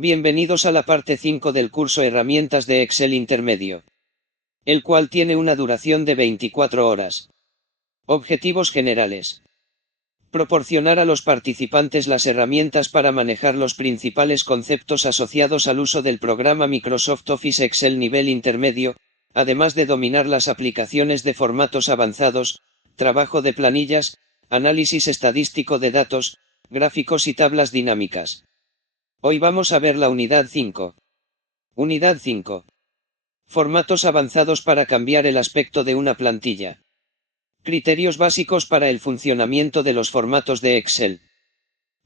Bienvenidos a la parte 5 del curso Herramientas de Excel Intermedio, el cual tiene una duración de 24 horas. Objetivos generales. Proporcionar a los participantes las herramientas para manejar los principales conceptos asociados al uso del programa Microsoft Office Excel nivel intermedio, además de dominar las aplicaciones de formatos avanzados, trabajo de planillas, análisis estadístico de datos, gráficos y tablas dinámicas. Hoy vamos a ver la unidad 5. Unidad 5. Formatos avanzados para cambiar el aspecto de una plantilla. Criterios básicos para el funcionamiento de los formatos de Excel.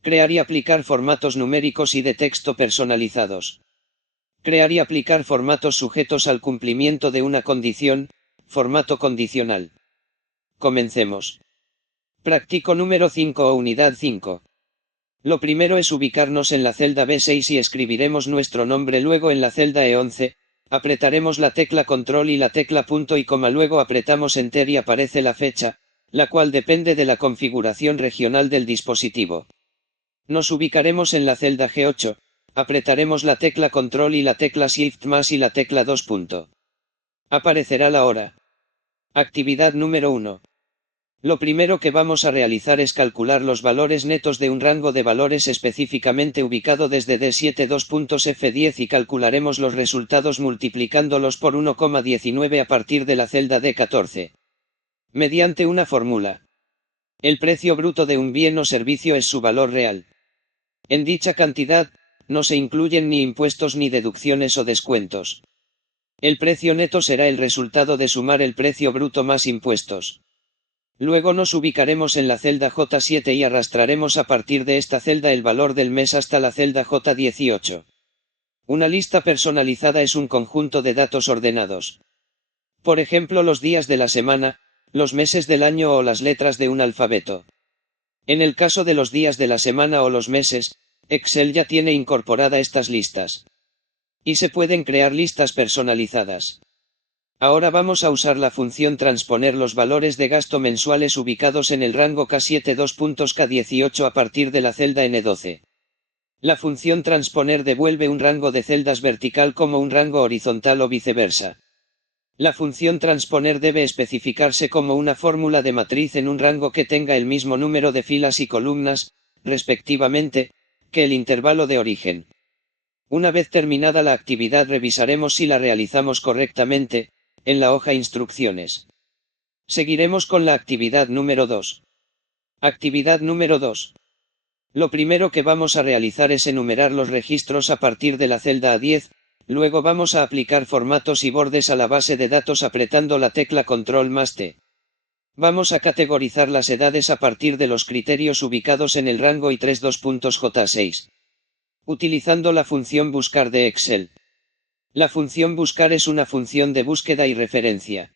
Crear y aplicar formatos numéricos y de texto personalizados. Crear y aplicar formatos sujetos al cumplimiento de una condición, formato condicional. Comencemos. Práctico número 5 o unidad 5. Lo primero es ubicarnos en la celda B6 y escribiremos nuestro nombre, luego en la celda E11, apretaremos la tecla control y la tecla punto y coma, luego apretamos enter y aparece la fecha, la cual depende de la configuración regional del dispositivo. Nos ubicaremos en la celda G8, apretaremos la tecla control y la tecla shift más y la tecla 2 punto. Aparecerá la hora. Actividad número 1. Lo primero que vamos a realizar es calcular los valores netos de un rango de valores específicamente ubicado desde D7 2.F10 y calcularemos los resultados multiplicándolos por 1,19 a partir de la celda D14. Mediante una fórmula. El precio bruto de un bien o servicio es su valor real. En dicha cantidad, no se incluyen ni impuestos ni deducciones o descuentos. El precio neto será el resultado de sumar el precio bruto más impuestos. Luego nos ubicaremos en la celda J7 y arrastraremos a partir de esta celda el valor del mes hasta la celda J18. Una lista personalizada es un conjunto de datos ordenados. Por ejemplo, los días de la semana, los meses del año o las letras de un alfabeto. En el caso de los días de la semana o los meses, Excel ya tiene incorporada estas listas. Y se pueden crear listas personalizadas. Ahora vamos a usar la función transponer los valores de gasto mensuales ubicados en el rango K7 2.K18 a partir de la celda N12. La función transponer devuelve un rango de celdas vertical como un rango horizontal o viceversa. La función transponer debe especificarse como una fórmula de matriz en un rango que tenga el mismo número de filas y columnas, respectivamente, que el intervalo de origen. Una vez terminada la actividad revisaremos si la realizamos correctamente, en la hoja Instrucciones. Seguiremos con la actividad número 2. Actividad número 2. Lo primero que vamos a realizar es enumerar los registros a partir de la celda A10, luego vamos a aplicar formatos y bordes a la base de datos apretando la tecla Control más T. Vamos a categorizar las edades a partir de los criterios ubicados en el rango I3 2.J6. Utilizando la función buscar de Excel. La función buscar es una función de búsqueda y referencia.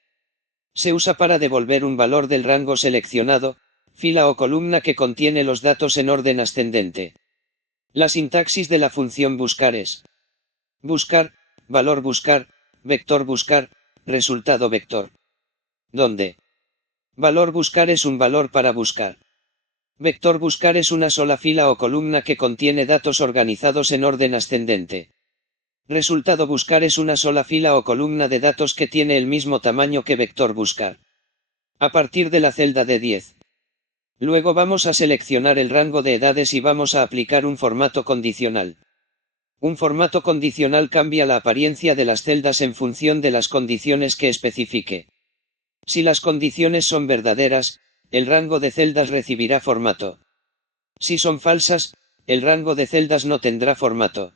Se usa para devolver un valor del rango seleccionado, fila o columna que contiene los datos en orden ascendente. La sintaxis de la función buscar es: buscar, valor buscar, vector buscar, resultado vector. ¿Dónde? Valor buscar es un valor para buscar. Vector buscar es una sola fila o columna que contiene datos organizados en orden ascendente. Resultado buscar es una sola fila o columna de datos que tiene el mismo tamaño que vector buscar. A partir de la celda D10. Luego vamos a seleccionar el rango de edades y vamos a aplicar un formato condicional. Un formato condicional cambia la apariencia de las celdas en función de las condiciones que especifique. Si las condiciones son verdaderas, el rango de celdas recibirá formato. Si son falsas, el rango de celdas no tendrá formato.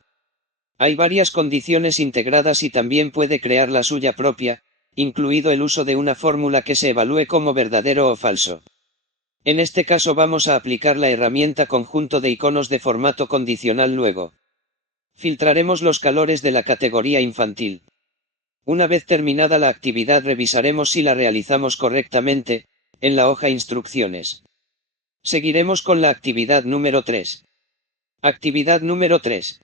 Hay varias condiciones integradas y también puede crear la suya propia, incluido el uso de una fórmula que se evalúe como verdadero o falso. En este caso vamos a aplicar la herramienta conjunto de iconos de formato condicional luego. Filtraremos los colores de la categoría infantil. Una vez terminada la actividad revisaremos si la realizamos correctamente, en la hoja Instrucciones. Seguiremos con la actividad número 3. Actividad número 3.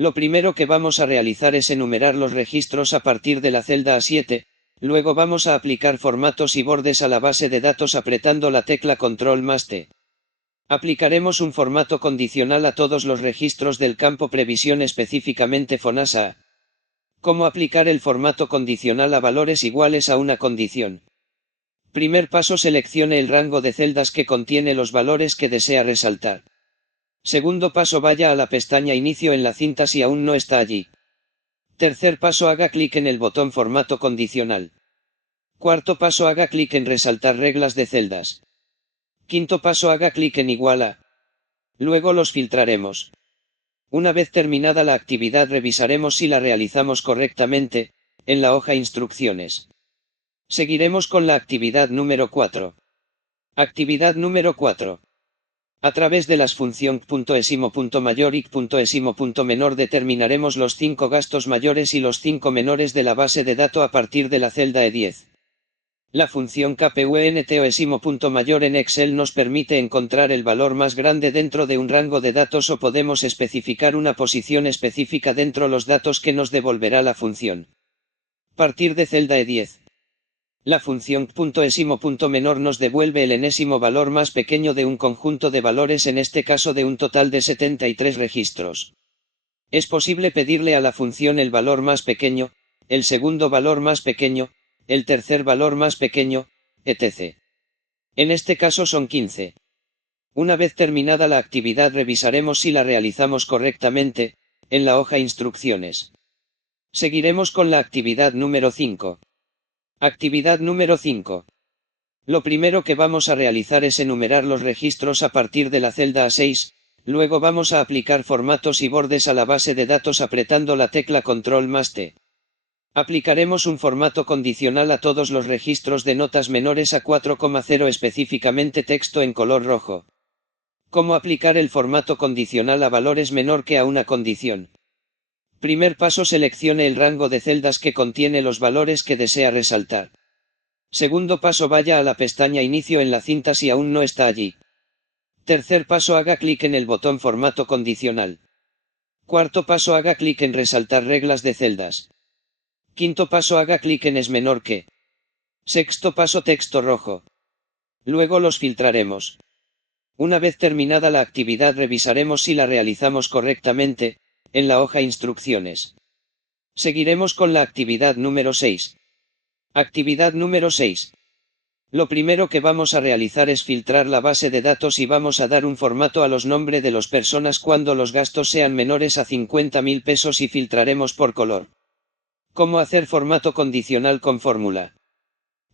Lo primero que vamos a realizar es enumerar los registros a partir de la celda A7, luego vamos a aplicar formatos y bordes a la base de datos apretando la tecla Control más T. Aplicaremos un formato condicional a todos los registros del campo previsión, específicamente FONASA. ¿Cómo aplicar el formato condicional a valores iguales a una condición? Primer paso: seleccione el rango de celdas que contiene los valores que desea resaltar. Segundo paso: vaya a la pestaña Inicio en la cinta si aún no está allí. Tercer paso: haga clic en el botón Formato condicional. Cuarto paso: haga clic en Resaltar reglas de celdas. Quinto paso: haga clic en Igual a. Luego los filtraremos. Una vez terminada la actividad, revisaremos si la realizamos correctamente, en la hoja Instrucciones. Seguiremos con la actividad número 4. Actividad número 4. A través de las funciones .esimo.mayor y .esimo.menor determinaremos los 5 gastos mayores y los 5 menores de la base de datos a partir de la celda E10. La función kpuntOesimo.mayor en Excel nos permite encontrar el valor más grande dentro de un rango de datos, o podemos especificar una posición específica dentro de los datos que nos devolverá la función. Partir de celda E10. La función .esimo.menor nos devuelve el enésimo valor más pequeño de un conjunto de valores, en este caso de un total de 73 registros. Es posible pedirle a la función el valor más pequeño, el segundo valor más pequeño, el tercer valor más pequeño, etc. En este caso son 15. Una vez terminada la actividad, revisaremos si la realizamos correctamente, en la hoja Instrucciones. Seguiremos con la actividad número 5. Actividad número 5. Lo primero que vamos a realizar es enumerar los registros a partir de la celda A6, luego vamos a aplicar formatos y bordes a la base de datos apretando la tecla Control más T. Aplicaremos un formato condicional a todos los registros de notas menores a 4,0, específicamente texto en color rojo. ¿Cómo aplicar el formato condicional a valores menor que a una condición? Primer paso: seleccione el rango de celdas que contiene los valores que desea resaltar. Segundo paso: vaya a la pestaña Inicio en la cinta si aún no está allí. Tercer paso: haga clic en el botón Formato condicional. Cuarto paso: haga clic en Resaltar reglas de celdas. Quinto paso: haga clic en Es menor que. Sexto paso: texto rojo. Luego los filtraremos. Una vez terminada la actividad, revisaremos si la realizamos correctamente, en la hoja Instrucciones. Seguiremos con la actividad número 6. Actividad número 6. Lo primero que vamos a realizar es filtrar la base de datos y vamos a dar un formato a los nombres de las personas cuando los gastos sean menores a 50.000 pesos y filtraremos por color. ¿Cómo hacer formato condicional con fórmula?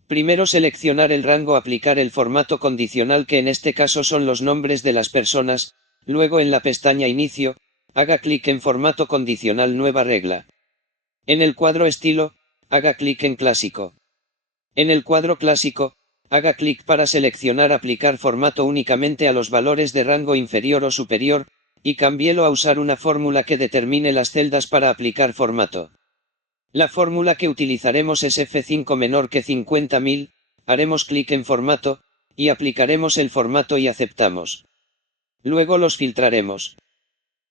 Primero, seleccionar el rango, aplicar el formato condicional, que en este caso son los nombres de las personas, luego en la pestaña Inicio, haga clic en Formato condicional, Nueva regla. En el cuadro Estilo, haga clic en Clásico. En el cuadro Clásico, haga clic para seleccionar Aplicar formato únicamente a los valores de rango inferior o superior, y cámbielo a usar una fórmula que determine las celdas para aplicar formato. La fórmula que utilizaremos es F5 menor que 50.000, haremos clic en Formato, y aplicaremos el formato y aceptamos. Luego los filtraremos.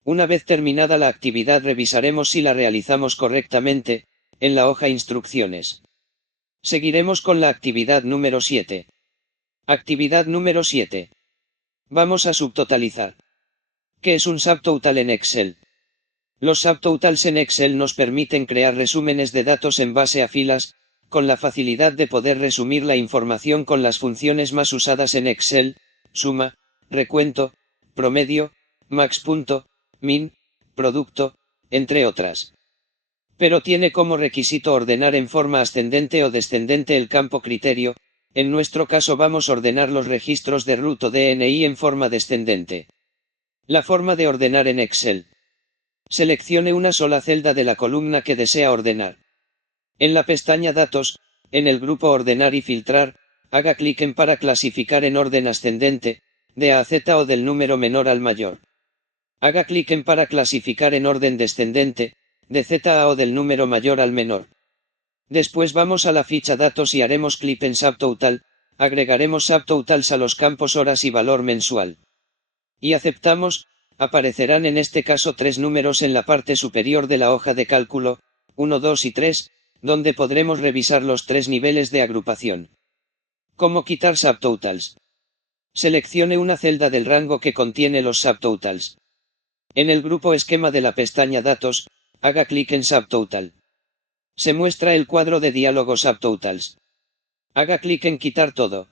Una vez terminada la actividad, revisaremos si la realizamos correctamente, en la hoja Instrucciones. Seguiremos con la actividad número 7. Actividad número 7. Vamos a subtotalizar. ¿Qué es un subtotal en Excel? Los subtotals en Excel nos permiten crear resúmenes de datos en base a filas, con la facilidad de poder resumir la información con las funciones más usadas en Excel: suma, recuento, promedio, max, min, producto, entre otras. Pero tiene como requisito ordenar en forma ascendente o descendente el campo criterio. En nuestro caso vamos a ordenar los registros de root o DNI en forma descendente. La forma de ordenar en Excel. Seleccione una sola celda de la columna que desea ordenar. En la pestaña Datos, en el grupo Ordenar y Filtrar, haga clic en Para clasificar en orden ascendente, de A a Z o del número menor al mayor. Haga clic en Para clasificar en orden descendente, de Z a o del número mayor al menor. Después vamos a la ficha Datos y haremos clic en Subtotal, agregaremos subtotals a los campos horas y valor mensual. Y aceptamos. Aparecerán en este caso 3 números en la parte superior de la hoja de cálculo, 1, 2 y 3, donde podremos revisar los 3 niveles de agrupación. ¿Cómo quitar subtotals? Seleccione una celda del rango que contiene los subtotals. En el grupo esquema de la pestaña Datos, haga clic en Subtotal. Se muestra el cuadro de diálogo Subtotals. Haga clic en Quitar todo.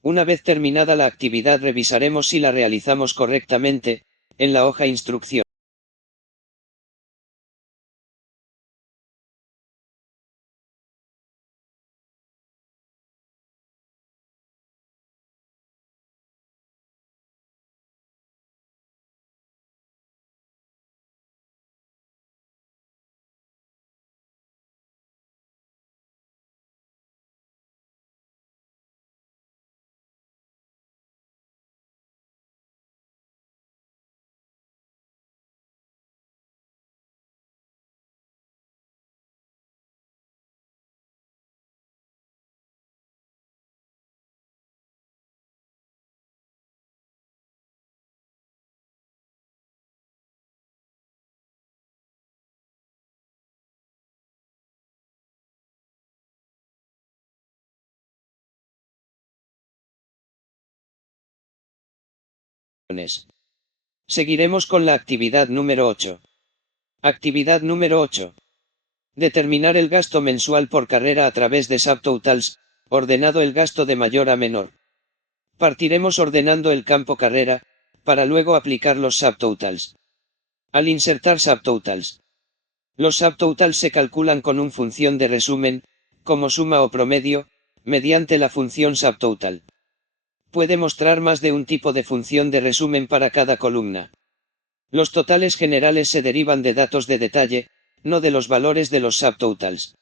Una vez terminada la actividad revisaremos si la realizamos correctamente, en la hoja Instrucción. Seguiremos con la actividad número 8. Actividad número 8. Determinar el gasto mensual por carrera a través de Subtotals, ordenado el gasto de mayor a menor. Partiremos ordenando el campo carrera, para luego aplicar los subtotals. Al insertar subtotals, los subtotals se calculan con una función de resumen, como suma o promedio, mediante la función subtotal. Puede mostrar más de un tipo de función de resumen para cada columna. Los totales generales se derivan de datos de detalle, no de los valores de los subtotals.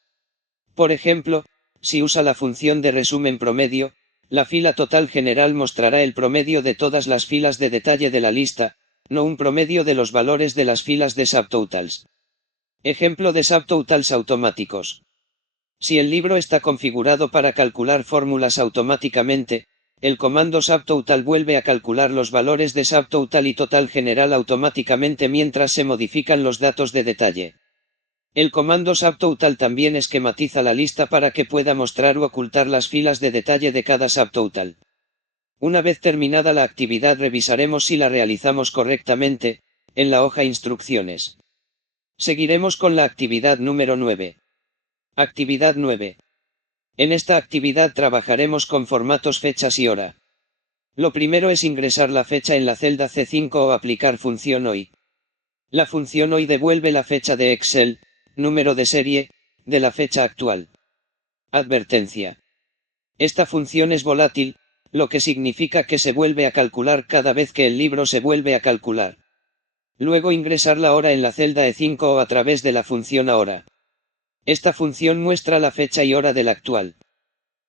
Por ejemplo, si usa la función de resumen promedio, la fila total general mostrará el promedio de todas las filas de detalle de la lista, no un promedio de los valores de las filas de subtotals. Ejemplo de subtotals automáticos. Si el libro está configurado para calcular fórmulas automáticamente, el comando subtotal vuelve a calcular los valores de subtotal y total general automáticamente mientras se modifican los datos de detalle. El comando subtotal también esquematiza la lista para que pueda mostrar u ocultar las filas de detalle de cada subtotal. Una vez terminada la actividad revisaremos si la realizamos correctamente, en la hoja Instrucciones. Seguiremos con la actividad número 9. Actividad 9. En esta actividad trabajaremos con formatos fechas y hora. Lo primero es ingresar la fecha en la celda C5 o aplicar función hoy. La función hoy devuelve la fecha de Excel, número de serie, de la fecha actual. Advertencia. Esta función es volátil, lo que significa que se vuelve a calcular cada vez que el libro se vuelve a calcular. Luego ingresar la hora en la celda E5 o a través de la función ahora. Esta función muestra la fecha y hora del actual.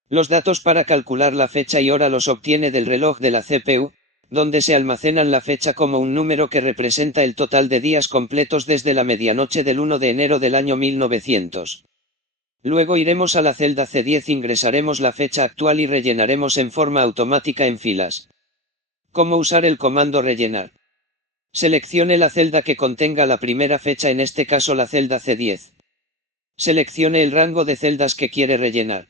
Los datos para calcular la fecha y hora los obtiene del reloj de la CPU, donde se almacenan la fecha como un número que representa el total de días completos desde la medianoche del 1 de enero del año 1900. Luego iremos a la celda C10, ingresaremos la fecha actual y rellenaremos en forma automática en filas. ¿Cómo usar el comando rellenar? Seleccione la celda que contenga la primera fecha, en este caso la celda C10. Seleccione el rango de celdas que quiere rellenar.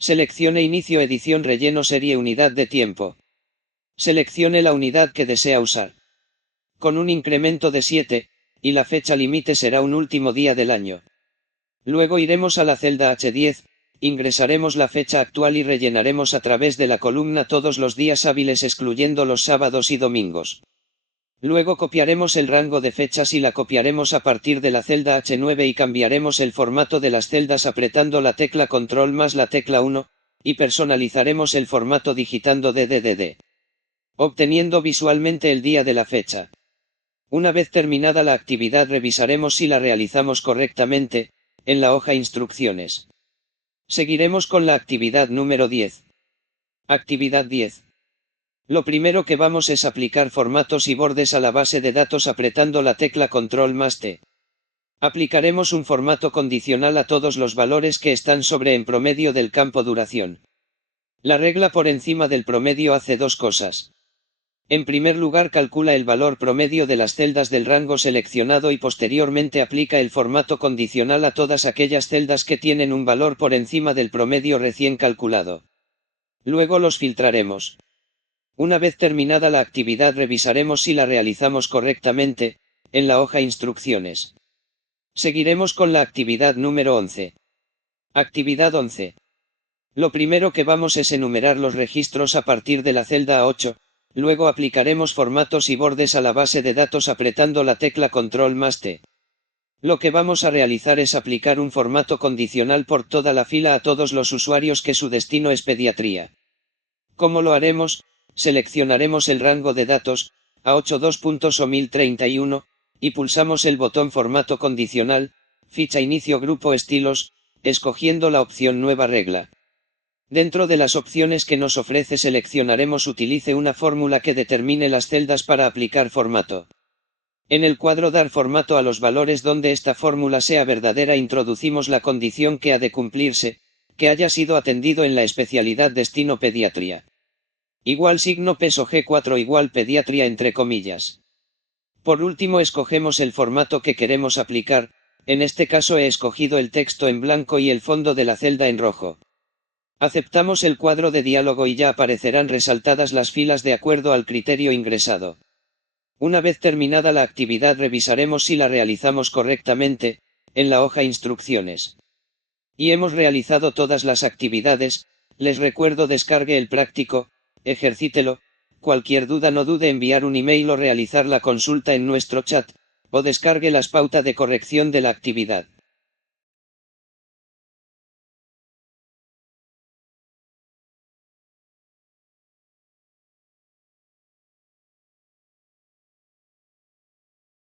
Seleccione inicio, edición, relleno, serie, unidad de tiempo. Seleccione la unidad que desea usar. Con un incremento de 7, y la fecha límite será un último día del año. Luego iremos a la celda H10, ingresaremos la fecha actual y rellenaremos a través de la columna todos los días hábiles excluyendo los sábados y domingos. Luego copiaremos el rango de fechas y la copiaremos a partir de la celda H9 y cambiaremos el formato de las celdas apretando la tecla Control más la tecla 1, y personalizaremos el formato digitando DDDD, obteniendo visualmente el día de la fecha. Una vez terminada la actividad revisaremos si la realizamos correctamente, en la hoja Instrucciones. Seguiremos con la actividad número 10. Actividad 10. Lo primero que vamos es aplicar formatos y bordes a la base de datos apretando la tecla Control más T. Aplicaremos un formato condicional a todos los valores que están sobre en promedio del campo duración. La regla por encima del promedio hace dos cosas. En primer lugar, calcula el valor promedio de las celdas del rango seleccionado y posteriormente aplica el formato condicional a todas aquellas celdas que tienen un valor por encima del promedio recién calculado. Luego los filtraremos. Una vez terminada la actividad revisaremos si la realizamos correctamente, en la hoja Instrucciones. Seguiremos con la actividad número 11. Actividad 11. Lo primero que vamos es enumerar los registros a partir de la celda A8, luego aplicaremos formatos y bordes a la base de datos apretando la tecla Control más T. Lo que vamos a realizar es aplicar un formato condicional por toda la fila a todos los usuarios que su destino es pediatría. ¿Cómo lo haremos? Seleccionaremos el rango de datos, A8 2 puntos o 1031, y pulsamos el botón Formato condicional, ficha inicio grupo estilos, escogiendo la opción Nueva regla. Dentro de las opciones que nos ofrece seleccionaremos Utilice una fórmula que determine las celdas para aplicar formato. En el cuadro Dar formato a los valores donde esta fórmula sea verdadera introducimos la condición que ha de cumplirse, que haya sido atendido en la especialidad destino pediatría. Igual signo peso G4 igual pediatría entre comillas. Por último escogemos el formato que queremos aplicar, en este caso he escogido el texto en blanco y el fondo de la celda en rojo. Aceptamos el cuadro de diálogo y ya aparecerán resaltadas las filas de acuerdo al criterio ingresado. Una vez terminada la actividad revisaremos si la realizamos correctamente, en la hoja Instrucciones. Y hemos realizado todas las actividades, les recuerdo descargue el práctico, ejercítelo, cualquier duda no dude enviar un email o realizar la consulta en nuestro chat, o descargue las pautas de corrección de la actividad.